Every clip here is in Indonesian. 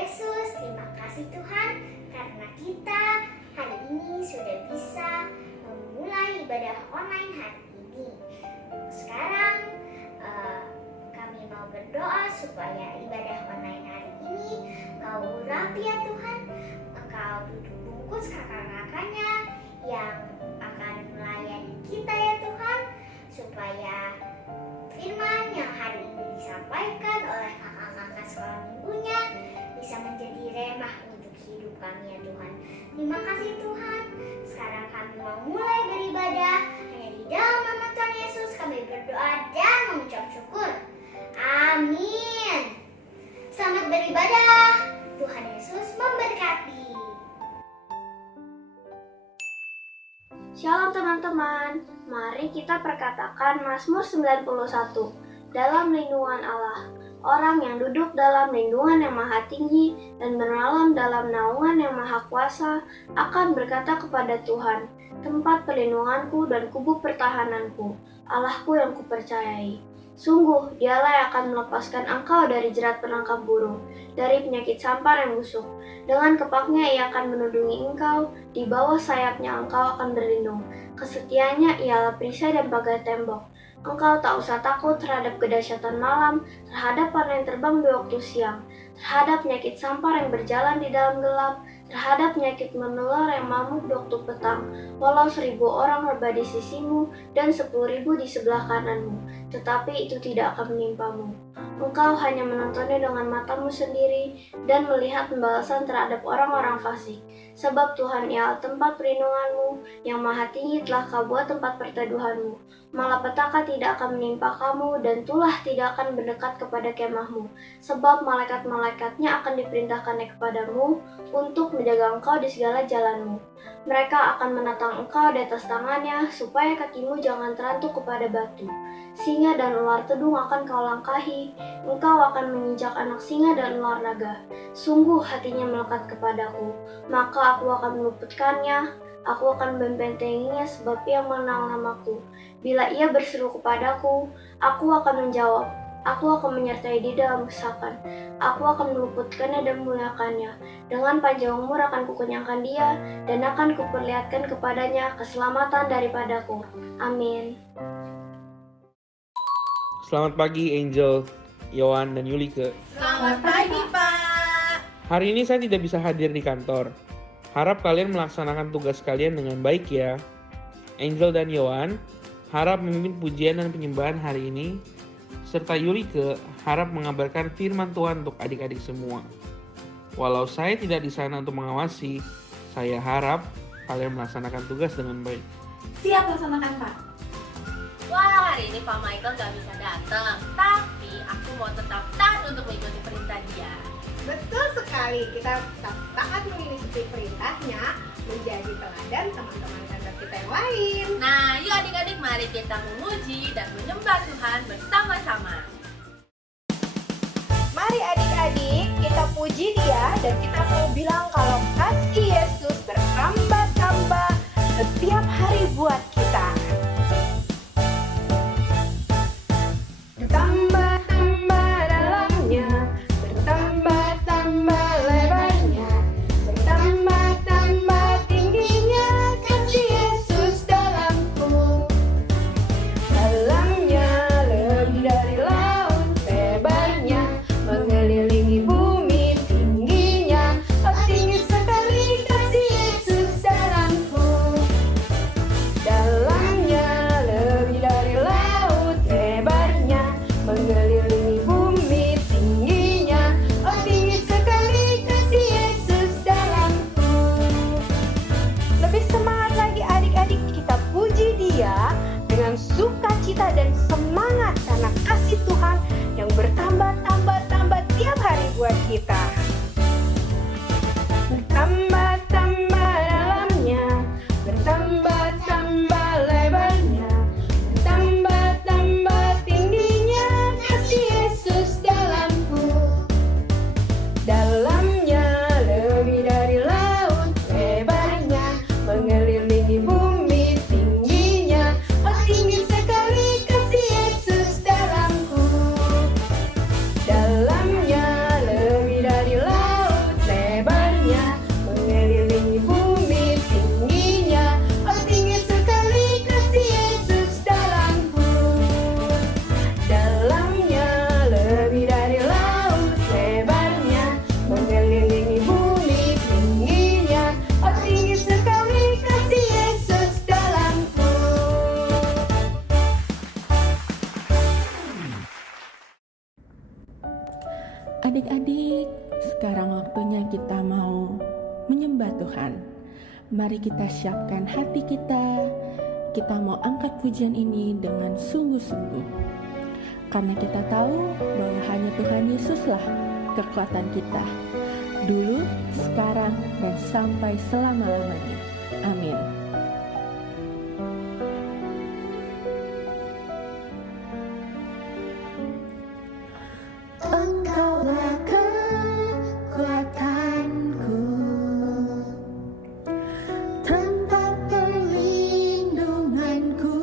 Yesus, terima kasih Tuhan karena kita hari ini sudah bisa memulai ibadah online hari ini. Sekarang kami mau berdoa supaya ibadah online hari ini Engkau urapi ya Tuhan. Engkau duduk bungkus kakak-kakaknya yang akan melayani kita ya Tuhan, supaya firman yang hari ini disampaikan oleh kakak-kakak sekolah minggunya bisa menjadi remah untuk hidup kami ya Tuhan. Terima kasih Tuhan. Sekarang kami mau mulai beribadah. Hanya di dalam nama Tuhan Yesus kami berdoa dan mengucap syukur. Amin. Selamat beribadah. Tuhan Yesus memberkati. Shalom teman-teman, mari kita perkatakan Mazmur 91. Dalam lindungan Allah, orang yang duduk dalam lindungan yang maha tinggi dan bermalam dalam naungan yang maha kuasa akan berkata kepada Tuhan, tempat perlindunganku dan kubu pertahananku, Allahku yang kupercayai. Sungguh, dialah yang akan melepaskan engkau dari jerat penangkap burung, dari penyakit sampar yang busuk. Dengan kepaknya ia akan menundungi engkau, di bawah sayapnya engkau akan berlindung. Kesetiaannya ialah perisai dan pagar tembok. Engkau tak usah takut terhadap kedahsyatan malam, terhadap panah yang terbang di waktu siang, terhadap penyakit sampar yang berjalan di dalam gelap, terhadap penyakit menular yang mamuk di waktu petang. Walau 1000 orang rebah di sisimu dan 10.000 di sebelah kananmu, tetapi itu tidak akan menimpamu. Engkau hanya menontonnya dengan matamu sendiri dan melihat pembalasan terhadap orang-orang fasik. Sebab Tuhan ialah tempat perlindunganmu, yang maha tinggi telah kau buat tempat perteduhanmu. Malapetaka tidak akan menimpa kamu dan tulah tidak akan mendekat kepada kemahmu. Sebab malaikat-malaikatnya akan diperintahkannya kepadamu untuk menjaga engkau di segala jalanmu. Mereka akan menatang engkau di atas tangannya, supaya kakimu jangan terantuk kepada batu. Singa dan ular tedung akan kau langkahi, engkau akan menginjak anak singa dan ular naga. Sungguh hatinya melekat kepadaku, maka aku akan meluputkannya, aku akan membentenginya sebab ia mengenal namaku. Bila ia berseru kepadaku, aku akan menjawab. Aku akan menyertai dia dalam kesakan. Aku akan meluputkannya dan memuliakannya. Dengan panjang umur akan kukenyangkan dia, dan akan kuperlihatkan kepadanya keselamatan daripadaku. Amin. Selamat pagi Angel, Yohan, dan Yulike. Selamat pagi, Pak. Hari ini saya tidak bisa hadir di kantor. Harap kalian melaksanakan tugas kalian dengan baik ya. Angel dan Yohan harap memimpin pujian dan penyembahan hari ini, serta Yulike harap mengabarkan firman Tuhan untuk adik-adik semua. Walau saya tidak di sana untuk mengawasi, saya harap kalian melaksanakan tugas dengan baik. Siap laksanakan, Pak. Wah, hari ini Pak Michael gak bisa datang, tapi aku mau tetap taat untuk mengikuti perintah dia. Betul sekali, kita tetap taat mengikuti perintahnya, menjadi teladan teman-teman kantor kita yang lain. Nah, yuk adik-adik, mari kita memuji dan menyembah Tuhan bersama-sama. Mari adik-adik, kita puji dia dan kita mau bilang kalau kasih Yesus bertambah-tambah setiap hari buat kita. Bertambah-tambah dalamnya, bertambah-tambah lebarnya, bertambah-tambah tingginya kasih Yesus dalamku. Dalamnya lebih dari laut, lebarnya mengelilingi bumi, tingginya sekarang waktunya kita mau menyembah Tuhan. Mari kita siapkan hati kita. Kita mau angkat pujian ini dengan sungguh-sungguh. Karena kita tahu bahwa hanya Tuhan Yesuslah kekuatan kita. Dulu, sekarang, dan sampai selama-lamanya. Amin. Engkaulah kekuatanku, tempat perlindunganku,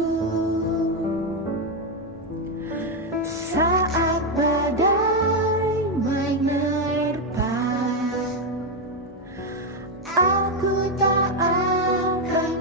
saat badai menerpa, aku tak akan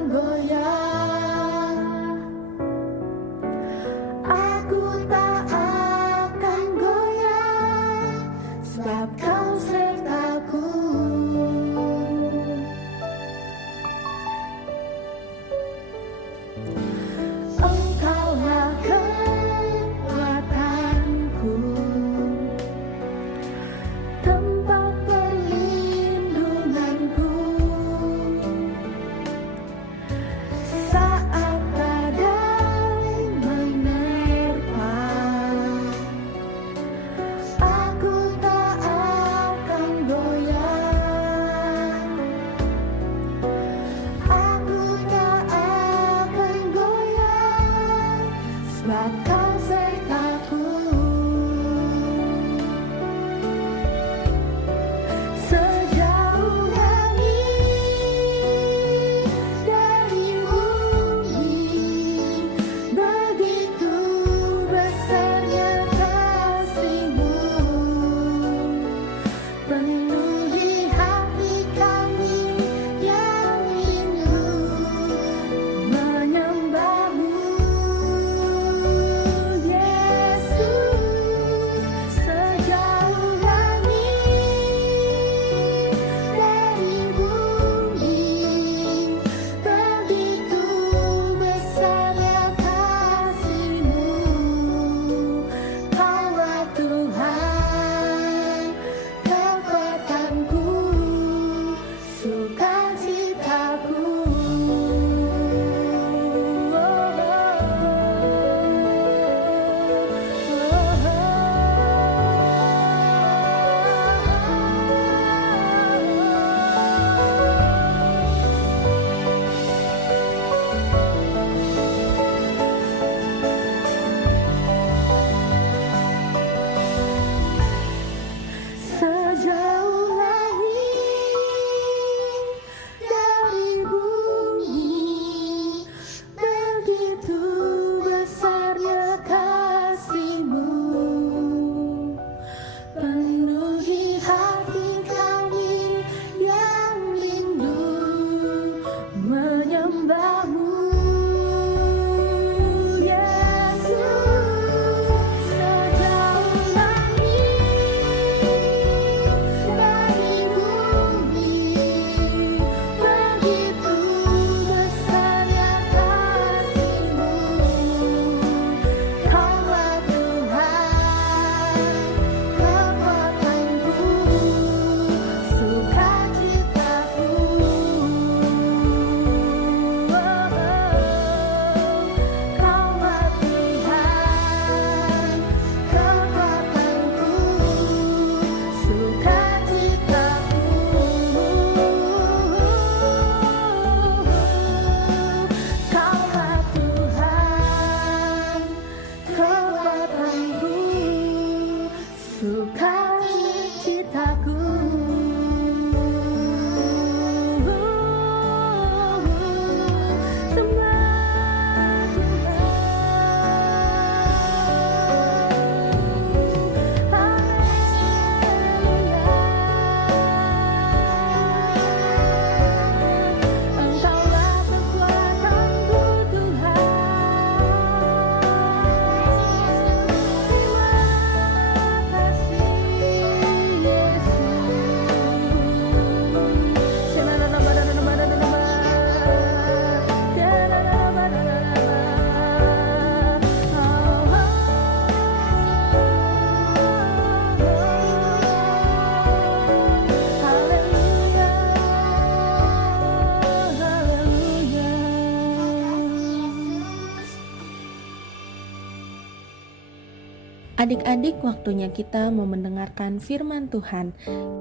Adik-adik, waktunya kita mau mendengarkan firman Tuhan.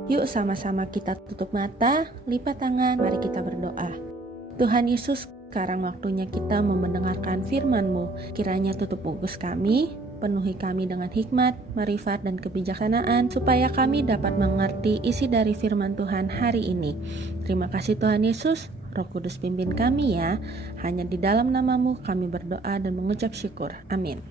Yuk sama-sama kita tutup mata, lipat tangan, mari kita berdoa. Tuhan Yesus, sekarang waktunya kita mau mendengarkan firman-Mu. Kiranya tutup bungkus kami, penuhi kami dengan hikmat, marifat, dan kebijaksanaan, supaya kami dapat mengerti isi dari firman Tuhan hari ini. Terima kasih Tuhan Yesus, Roh Kudus pimpin kami ya. Hanya di dalam nama-Mu kami berdoa dan mengucap syukur. Amin.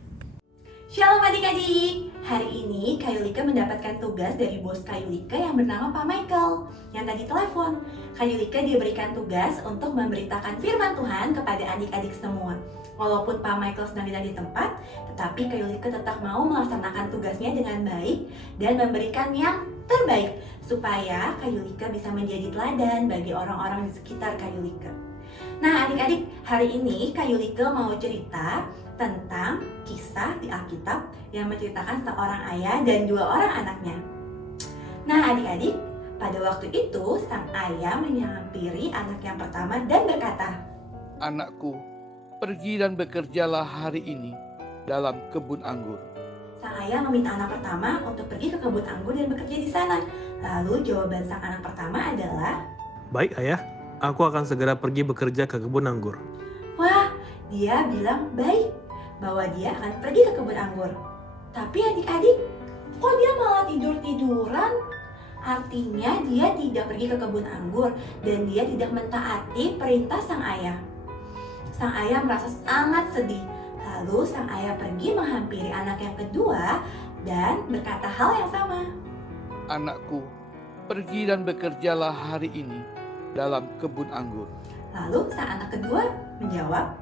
Shalom adik-adik, hari ini Kayulika mendapatkan tugas dari bos Kayulika yang bernama Pak Michael yang tadi telepon. Kayulika diberikan tugas untuk memberitakan firman Tuhan kepada adik-adik semua. Walaupun Pak Michael sedang tidak di tempat, tetapi Kayulika tetap mau melaksanakan tugasnya dengan baik dan memberikan yang terbaik supaya Kayulika bisa menjadi teladan bagi orang-orang di sekitar Kayulika. Nah adik-adik, hari ini Kayulika mau cerita tentang kisah di Alkitab yang menceritakan seorang ayah dan 2 orang anaknya. Nah adik-adik, pada waktu itu sang ayah menghampiri anak yang pertama dan berkata, "Anakku, pergi dan bekerjalah hari ini dalam kebun anggur." Sang ayah meminta anak pertama untuk pergi ke kebun anggur dan bekerja di sana. Lalu jawaban sang anak pertama adalah, "Baik ayah, aku akan segera pergi bekerja ke kebun anggur." wah, dia bilang baik bahwa dia akan pergi ke kebun anggur. Tapi adik-adik, kok dia malah tidur-tiduran? Artinya dia tidak pergi ke kebun anggur dan dia tidak mentaati perintah sang ayah. Sang ayah merasa sangat sedih. Lalu sang ayah pergi menghampiri anak yang kedua dan berkata hal yang sama. "Anakku, pergi dan bekerjalah hari ini dalam kebun anggur." Lalu sang anak kedua menjawab,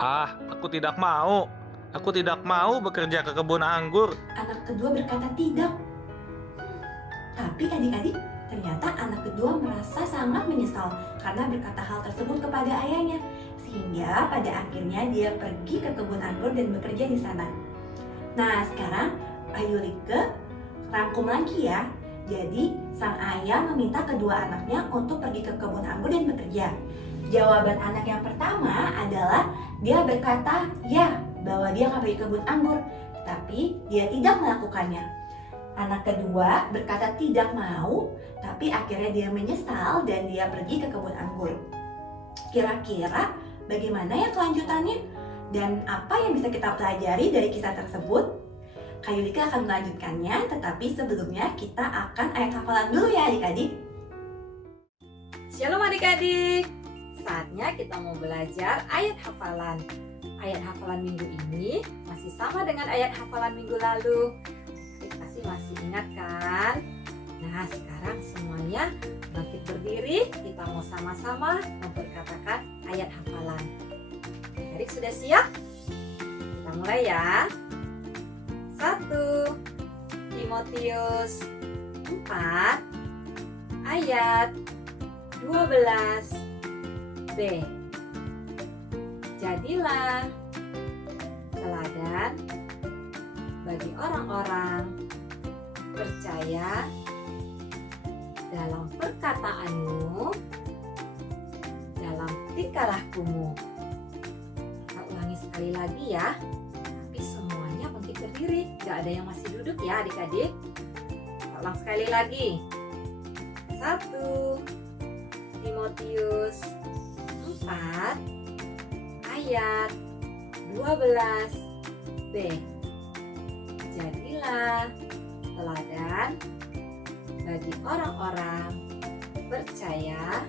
"Ah, aku tidak mau. Aku tidak mau bekerja ke kebun anggur." anak kedua berkata tidak. Tapi adik-adik, ternyata anak kedua merasa sangat menyesal karena berkata hal tersebut kepada ayahnya. Sehingga pada akhirnya dia pergi ke kebun anggur dan bekerja di sana. Nah sekarang Kayulika rangkum lagi ya. Jadi sang ayah meminta kedua anaknya untuk pergi ke kebun anggur dan bekerja. Jawaban anak yang pertama adalah dia berkata ya bahwa dia akan pergi ke kebun anggur, tapi dia tidak melakukannya. Anak kedua berkata tidak mau, tapi akhirnya dia menyesal dan dia pergi ke kebun anggur. Kira-kira bagaimana ya kelanjutannya? Dan apa yang bisa kita pelajari dari kisah tersebut? Kayulika akan melanjutkannya, tetapi sebelumnya kita akan ayat hafalan dulu ya adik-adik. Shalom adik-adik, saatnya kita mau belajar ayat hafalan. Ayat hafalan minggu ini masih sama dengan ayat hafalan minggu lalu. Adik pasti masih ingat kan? Nah sekarang semuanya bangkit berdiri, kita mau sama-sama memperkatakan ayat hafalan. Adik sudah siap? Kita mulai ya. 1 Timotius 4 ayat 12b. Jadilah teladan bagi orang-orang percaya dalam perkataanmu, dalam tingkah lakumu. Kita ulangi sekali lagi ya. Tapi semuanya bangkit berdiri, gak ada yang masih duduk ya adik-adik. Kita ulang sekali lagi. 1 Timotius 4 ayat 12b. Jadilah teladan bagi orang-orang percaya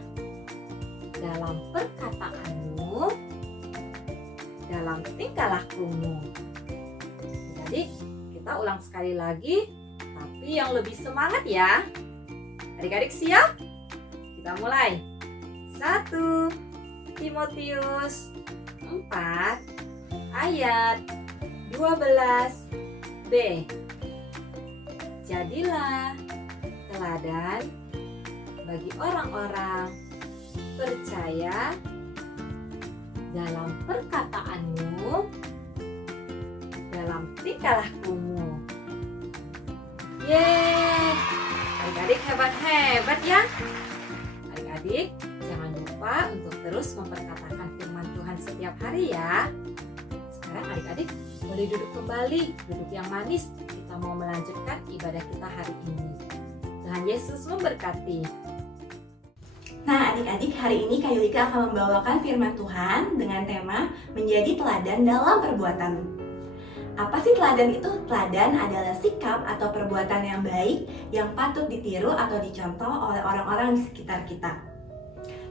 dalam perkataanmu, dalam tingkah lakumu. Jadi kita ulang sekali lagi, tapi yang lebih semangat ya. Adik-adik siap? Kita mulai. 1 Timotius 4 ayat 12b. Jadilah teladan bagi orang-orang percaya dalam perkataanmu, dalam tingkah lakumu. Yeay! Adik-adik hebat-hebat ya. Adik-adik jangan lupa untuk terus memperkatakan firman Tuhan setiap hari ya. Sekarang adik-adik boleh duduk kembali, duduk yang manis. kita mau melanjutkan ibadah kita hari ini. Tuhan Yesus memberkati. Nah adik-adik, hari ini Kak Yulika akan membawakan firman Tuhan dengan tema menjadi teladan dalam perbuatan. Apa sih teladan itu? Teladan adalah sikap atau perbuatan yang baik yang patut ditiru atau dicontoh oleh orang-orang di sekitar kita.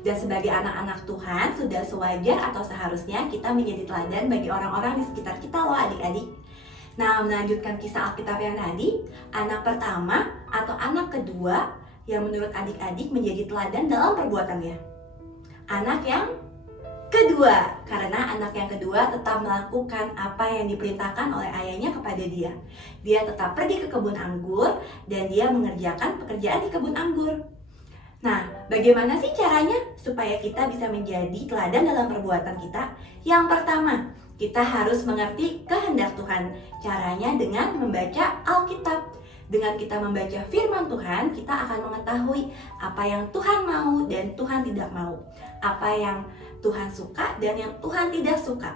Dan sebagai anak-anak Tuhan, sudah sewajar atau seharusnya kita menjadi teladan bagi orang-orang di sekitar kita loh adik-adik. Nah, melanjutkan kisah Alkitab yang tadi, anak pertama atau anak kedua yang menurut adik-adik menjadi teladan dalam perbuatannya. Anak yang kedua, karena anak yang kedua tetap melakukan apa yang diperintahkan oleh ayahnya kepada dia. Dia tetap pergi ke kebun anggur dan dia mengerjakan pekerjaan di kebun anggur. Nah, bagaimana sih caranya supaya kita bisa menjadi teladan dalam perbuatan kita? Yang pertama, kita harus mengerti kehendak Tuhan. Caranya dengan membaca Alkitab. Dengan kita membaca firman Tuhan, kita akan mengetahui apa yang Tuhan mau dan Tuhan tidak mau. Apa yang Tuhan suka dan yang Tuhan tidak suka.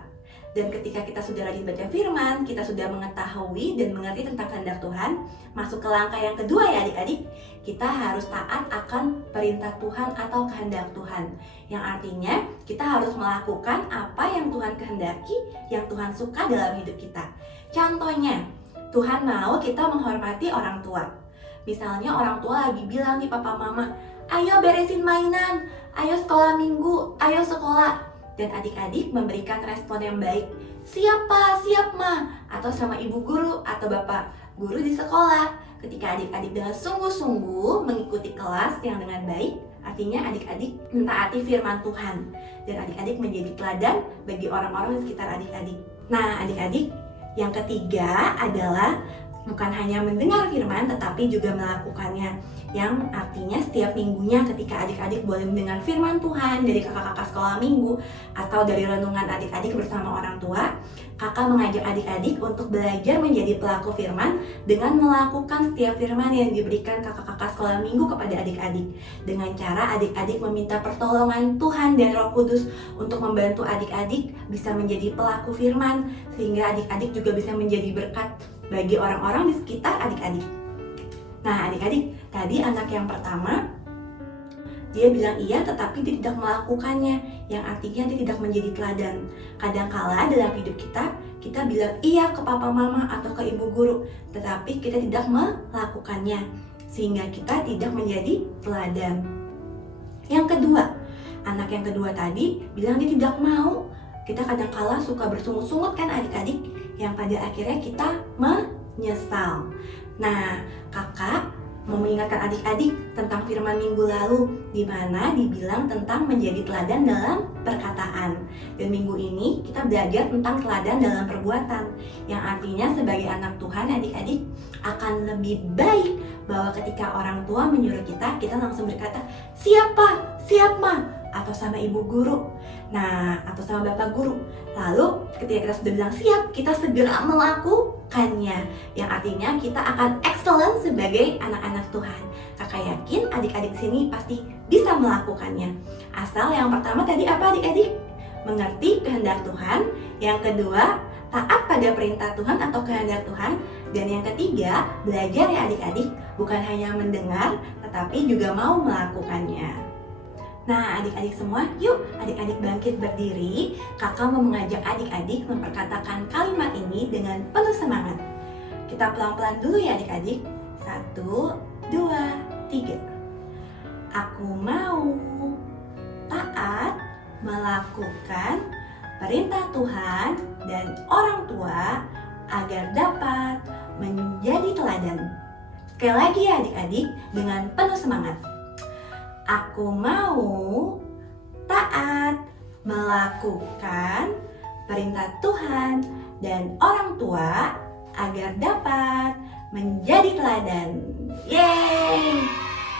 Dan ketika kita sudah rajin baca firman, kita sudah mengetahui dan mengerti tentang kehendak Tuhan, masuk ke langkah yang kedua ya adik-adik, kita harus taat akan perintah Tuhan atau kehendak Tuhan. Yang artinya kita harus melakukan apa yang Tuhan kehendaki, yang Tuhan suka dalam hidup kita. Contohnya, Tuhan mau kita menghormati orang tua. Misalnya orang tua lagi bilang nih papa mama, ayo beresin mainan, ayo sekolah minggu, ayo sekolah. Dan adik-adik memberikan respon yang baik, siap pa, siap ma, atau sama ibu guru atau bapak guru di sekolah. Ketika adik-adik dengan sungguh-sungguh mengikuti kelas yang dengan baik, artinya adik-adik mentaati firman Tuhan. Dan adik-adik menjadi teladan bagi orang-orang di sekitar adik-adik. Nah adik-adik, yang ketiga adalah bukan hanya mendengar firman tetapi juga melakukannya. Yang artinya setiap minggunya ketika adik-adik boleh mendengar firman Tuhan dari kakak-kakak sekolah minggu atau dari renungan adik-adik bersama orang tua, kakak mengajak adik-adik untuk belajar menjadi pelaku firman dengan melakukan setiap firman yang diberikan kakak-kakak sekolah minggu kepada adik-adik. Dengan cara adik-adik meminta pertolongan Tuhan dan Roh Kudus untuk membantu adik-adik bisa menjadi pelaku firman, sehingga adik-adik juga bisa menjadi berkat bagi orang-orang di sekitar adik-adik. Nah adik-adik, tadi anak yang pertama dia bilang iya tetapi dia tidak melakukannya, yang artinya dia tidak menjadi teladan. Kadangkala dalam hidup kita bilang iya ke papa mama atau ke ibu guru, tetapi kita tidak melakukannya, sehingga kita tidak menjadi teladan. Yang kedua, anak yang kedua tadi bilang dia tidak mau. Kita kadangkala suka bersungut-sungut kan adik-adik, yang pada akhirnya kita menyesal. Nah, kakak mau mengingatkan adik-adik tentang firman minggu lalu, di mana dibilang tentang menjadi teladan dalam perkataan. Dan minggu ini kita belajar tentang teladan dalam perbuatan, yang artinya sebagai anak Tuhan adik-adik akan lebih baik bahwa ketika orang tua menyuruh kita langsung berkata siap pak, siap ma, atau sama ibu guru, nah atau sama bapak guru. Lalu ketika kita sudah bilang siap, kita segera melakukannya, yang artinya kita akan excellent sebagai anak-anak Tuhan. Kakak yakin adik-adik sini pasti bisa melakukannya. Asal yang pertama tadi apa adik-adik? Mengerti kehendak Tuhan. Yang kedua, taat pada perintah Tuhan atau kehendak Tuhan. Dan yang ketiga, belajar ya adik-adik, bukan hanya mendengar tetapi juga mau melakukannya. Nah adik-adik semua, yuk adik-adik bangkit berdiri. Kakak mau mengajak adik-adik memperkatakan kalimat ini dengan penuh semangat. Kita pelan-pelan dulu ya adik-adik. 1, 2, 3. Aku mau taat melakukan perintah Tuhan dan orang tua agar dapat menjadi teladan. Sekali lagi ya adik-adik dengan penuh semangat. Aku mau taat melakukan perintah Tuhan dan orang tua agar dapat menjadi teladan. Yeay!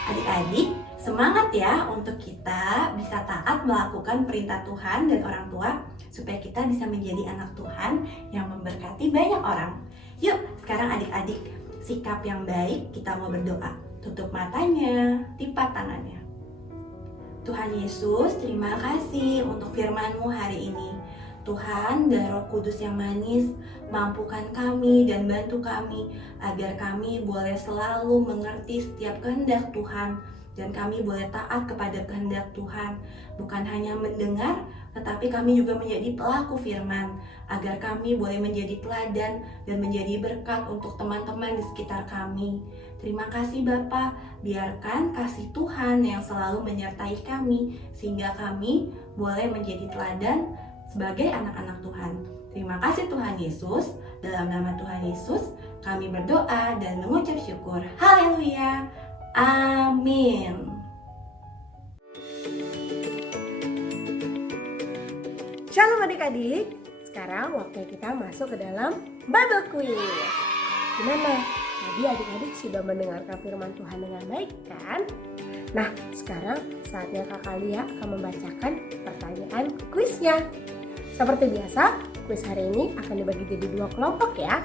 Adik-adik, semangat ya untuk kita bisa taat melakukan perintah Tuhan dan orang tua supaya kita bisa menjadi anak Tuhan yang memberkati banyak orang. Yuk, sekarang adik-adik sikap yang baik, kita mau berdoa. Tutup matanya, lipat tangannya. Tuhan Yesus, terima kasih untuk firman-Mu hari ini. Tuhan dan Roh Kudus yang manis, mampukan kami dan bantu kami agar kami boleh selalu mengerti setiap kehendak Tuhan dan kami boleh taat kepada kehendak Tuhan. Bukan hanya mendengar, tetapi kami juga menjadi pelaku firman agar kami boleh menjadi teladan dan menjadi berkat untuk teman-teman di sekitar kami. Terima kasih Bapa, biarkan kasih Tuhan yang selalu menyertai kami sehingga kami boleh menjadi teladan sebagai anak-anak Tuhan. Terima kasih Tuhan Yesus. Dalam nama Tuhan Yesus kami berdoa dan mengucap syukur. Haleluya. Amin. Shalom adik-adik. Sekarang waktunya kita masuk ke dalam Bible Quiz. Gimana? Tadi adik-adik sudah mendengarkan firman Tuhan dengan baik kan? Nah, sekarang saatnya Kakak Lia akan membacakan pertanyaan kuisnya. Seperti biasa, kuis hari ini akan dibagi jadi 2 kelompok ya.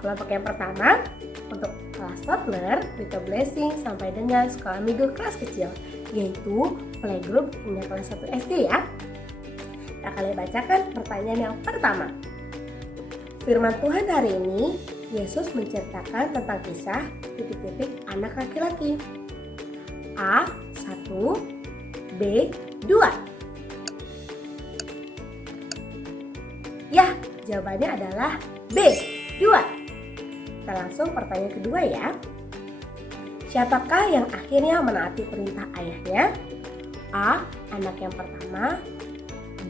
Kelompok yang pertama untuk kelas toddler, Little Blessing sampai dengan sekolah minggu kelas kecil, yaitu playgroup hingga kelas 1 SD ya. Kakak Lia bacakan pertanyaan yang pertama. Firman Tuhan hari ini, Yesus menceritakan tentang kisah titik-titik anak laki-laki. A. 1, B. 2. Ya, jawabannya adalah B. 2. Kita langsung pertanyaan kedua ya. Siapakah yang akhirnya menaati perintah ayahnya? A. Anak yang pertama,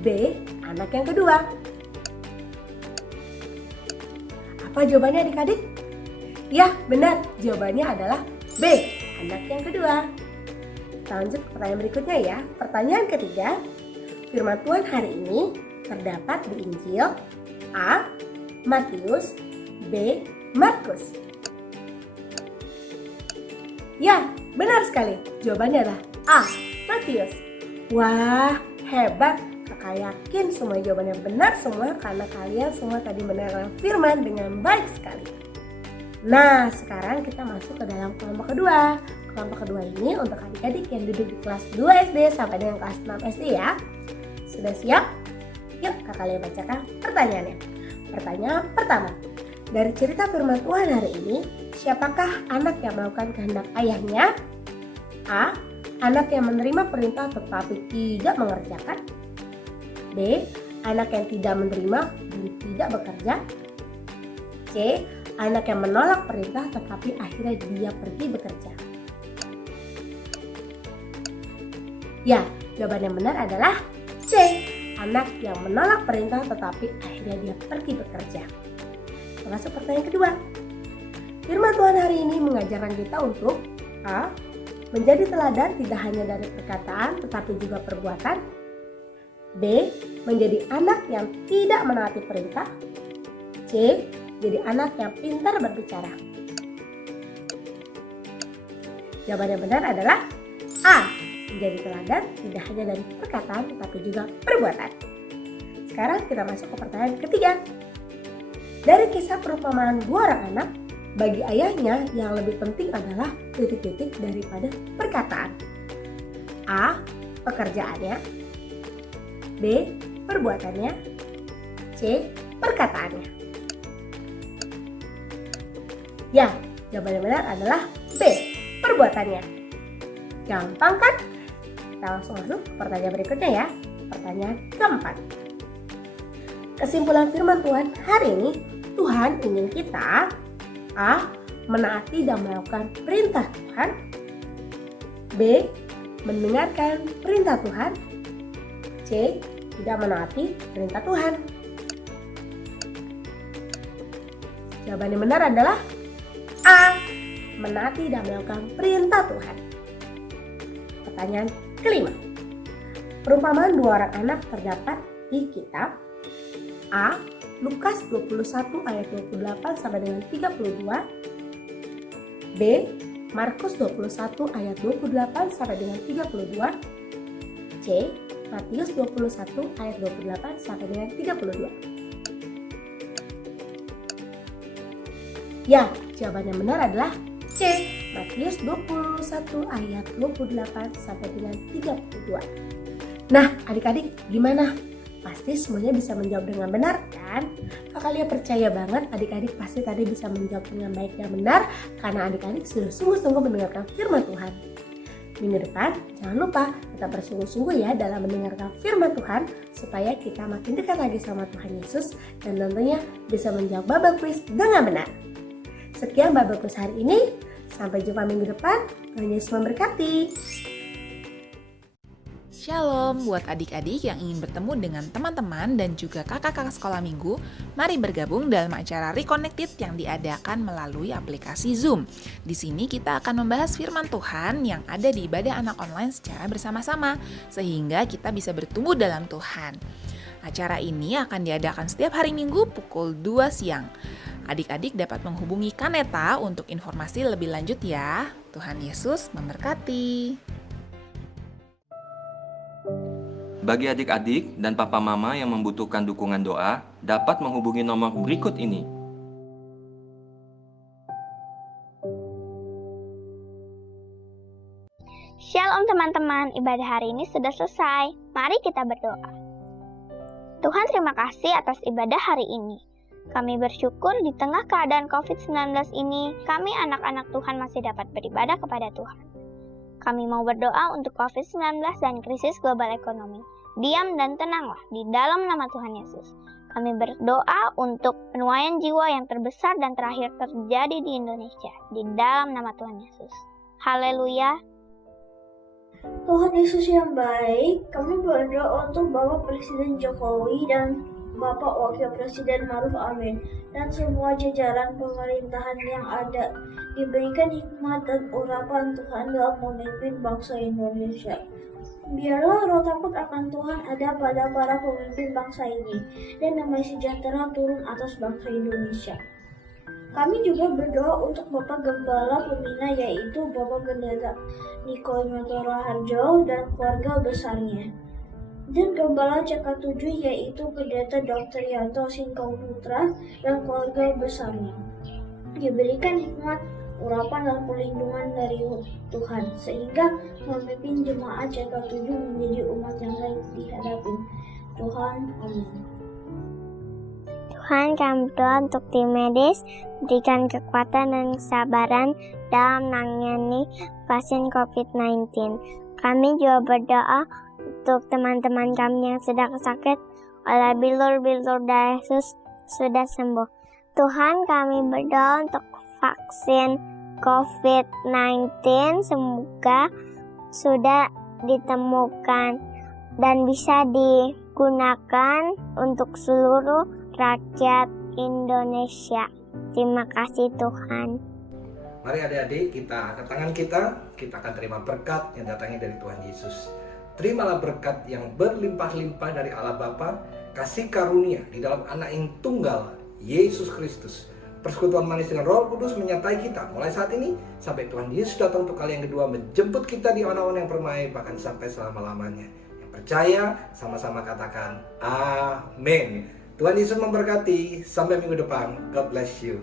B. Anak yang kedua. Apa jawabannya adik-adik? Ya, benar. Jawabannya adalah B. Anak yang kedua. Kita lanjut ke pertanyaan berikutnya ya. Pertanyaan ketiga. Firman Tuhan hari ini terdapat di Injil A. Matius, B. Markus. Ya, benar sekali. Jawabannya adalah A. Matius. Wah, hebat. Kakak yakin semua jawabannya benar semua karena kalian semua tadi mendengarkan firman dengan baik sekali. Nah, sekarang kita masuk ke dalam kelompok kedua. Kelompok kedua ini untuk adik-adik yang duduk di kelas 2 SD sampai dengan kelas 6 SD ya. Sudah siap? Yuk, Kakak Lia bacakan pertanyaannya. Pertanyaan pertama. Dari cerita firman Tuhan hari ini, siapakah anak yang melakukan kehendak ayahnya? A. Anak yang menerima perintah tetapi tidak mengerjakan. B. Anak yang tidak menerima dan tidak bekerja. C. Anak yang menolak perintah tetapi akhirnya dia pergi bekerja. Ya, jawaban yang benar adalah C. Anak yang menolak perintah tetapi akhirnya dia pergi bekerja. Masuk pertanyaan kedua. Firman Tuhan hari ini mengajarkan kita untuk A. Menjadi teladan tidak hanya dari perkataan tetapi juga perbuatan. B. Menjadi anak yang tidak menaati perintah. C. Jadi anak yang pintar berbicara. Jawaban yang benar adalah A. Menjadi teladan tidak hanya dari perkataan tetapi juga perbuatan. Sekarang kita masuk ke pertanyaan ketiga. Dari kisah perumpamaan 2 orang anak, bagi ayahnya yang lebih penting adalah titik-titik daripada perkataan. A. Pekerjaannya. B. Perbuatannya. C. Perkataannya. Ya, jawaban yang benar adalah B. Perbuatannya. Gampang kan? Kita langsung masuk ke pertanyaan berikutnya ya. Pertanyaan keempat. Kesimpulan firman Tuhan hari ini, Tuhan ingin kita A. Menaati dan melakukan perintah Tuhan. B. Mendengarkan perintah Tuhan. C. Tidak menaati perintah Tuhan. Jawaban yang benar adalah A. Menaati dan melakukan perintah Tuhan. Pertanyaan kelima. Perumpamaan 2 orang anak terdapat di kitab A. Lukas 21 ayat 28 sampai dengan 32. B. Markus 21 ayat 28 sampai dengan 32. C. Matius 21 ayat 28 sampai dengan 32. Ya, jawaban yang benar adalah C. Matius 21 ayat 28 sampai dengan 32. Nah, adik-adik gimana? Pasti semuanya bisa menjawab dengan benar kan? Kakak Lia percaya banget adik-adik pasti tadi bisa menjawab dengan baik dan benar karena adik-adik sudah sungguh-sungguh mendengarkan firman Tuhan. Minggu depan jangan lupa kita bersungguh-sungguh ya dalam mendengarkan firman Tuhan supaya kita makin dekat lagi sama Tuhan Yesus dan tentunya bisa menjawab Baba Quiz dengan benar. Sekian Baba Quiz hari ini. Sampai jumpa minggu depan. Tuhan Yesus memberkati. Shalom buat adik-adik yang ingin bertemu dengan teman-teman dan juga kakak-kakak sekolah minggu. Mari bergabung dalam acara Reconnected yang diadakan melalui aplikasi Zoom. Di sini kita akan membahas firman Tuhan yang ada di ibadah anak online secara bersama-sama, sehingga kita bisa bertumbuh dalam Tuhan. Acara ini akan diadakan setiap hari Minggu pukul 2 siang. Adik-adik dapat menghubungi Kaneta untuk informasi lebih lanjut ya. Tuhan Yesus memberkati. Bagi adik-adik dan papa mama yang membutuhkan dukungan doa, dapat menghubungi nomor berikut ini. Shalom teman-teman, ibadah hari ini sudah selesai. Mari kita berdoa. Tuhan, terima kasih atas ibadah hari ini. Kami bersyukur di tengah keadaan COVID-19 ini, kami anak-anak Tuhan masih dapat beribadah kepada Tuhan. Kami mau berdoa untuk COVID-19 dan krisis global ekonomi. Diam dan tenanglah di dalam nama Tuhan Yesus. Kami berdoa untuk penuaian jiwa yang terbesar dan terakhir terjadi di Indonesia. Di dalam nama Tuhan Yesus. Haleluya. Tuhan Yesus yang baik, kami berdoa untuk Bapak Presiden Jokowi dan Bapak Wakil Presiden Maruf Amin dan semua jajaran pemerintahan yang ada, diberikan hikmat dan urapan Tuhan dalam memimpin bangsa Indonesia. Biarlah roh takut akan Tuhan ada pada para pemimpin bangsa ini dan damai sejahtera turun atas bangsa Indonesia. Kami juga berdoa untuk Bapak Gembala Pembina yaitu Bapak Pendeta Niko Nyotoro Harjo dan keluarga besarnya. Dan Gembala CK7 yaitu Pendeta Dr. Yanto Singkong Putra dan keluarga besarnya. Diberikan hikmat, urapan dan perlindungan dari Tuhan sehingga memimpin jemaat CK7 menjadi umat yang baik di hadapan Tuhan. Amin. Tuhan, kami berdoa untuk tim medis, berikan kekuatan dan kesabaran dalam menangani pasien COVID-19. Kami juga berdoa untuk teman-teman kami yang sedang sakit oleh bilur-bilur darah Yesus sudah sembuh. Tuhan, kami berdoa untuk vaksin COVID-19 semoga sudah ditemukan dan bisa digunakan untuk seluruh rakyat Indonesia. Terima kasih Tuhan. Mari adik-adik, kita angkat tangan kita akan terima berkat yang datangnya dari Tuhan Yesus. Terimalah berkat yang berlimpah-limpah dari Allah Bapa, kasih karunia di dalam anak yang tunggal, Yesus Kristus. Persekutuan manis dengan Roh Kudus menyertai kita mulai saat ini sampai Tuhan Yesus datang untuk kali yang kedua menjemput kita di awan-awan yang permai bahkan sampai selama-lamanya. Yang percaya sama-sama katakan amin. Tuhan Yesus memberkati. Sampai minggu depan. God bless you.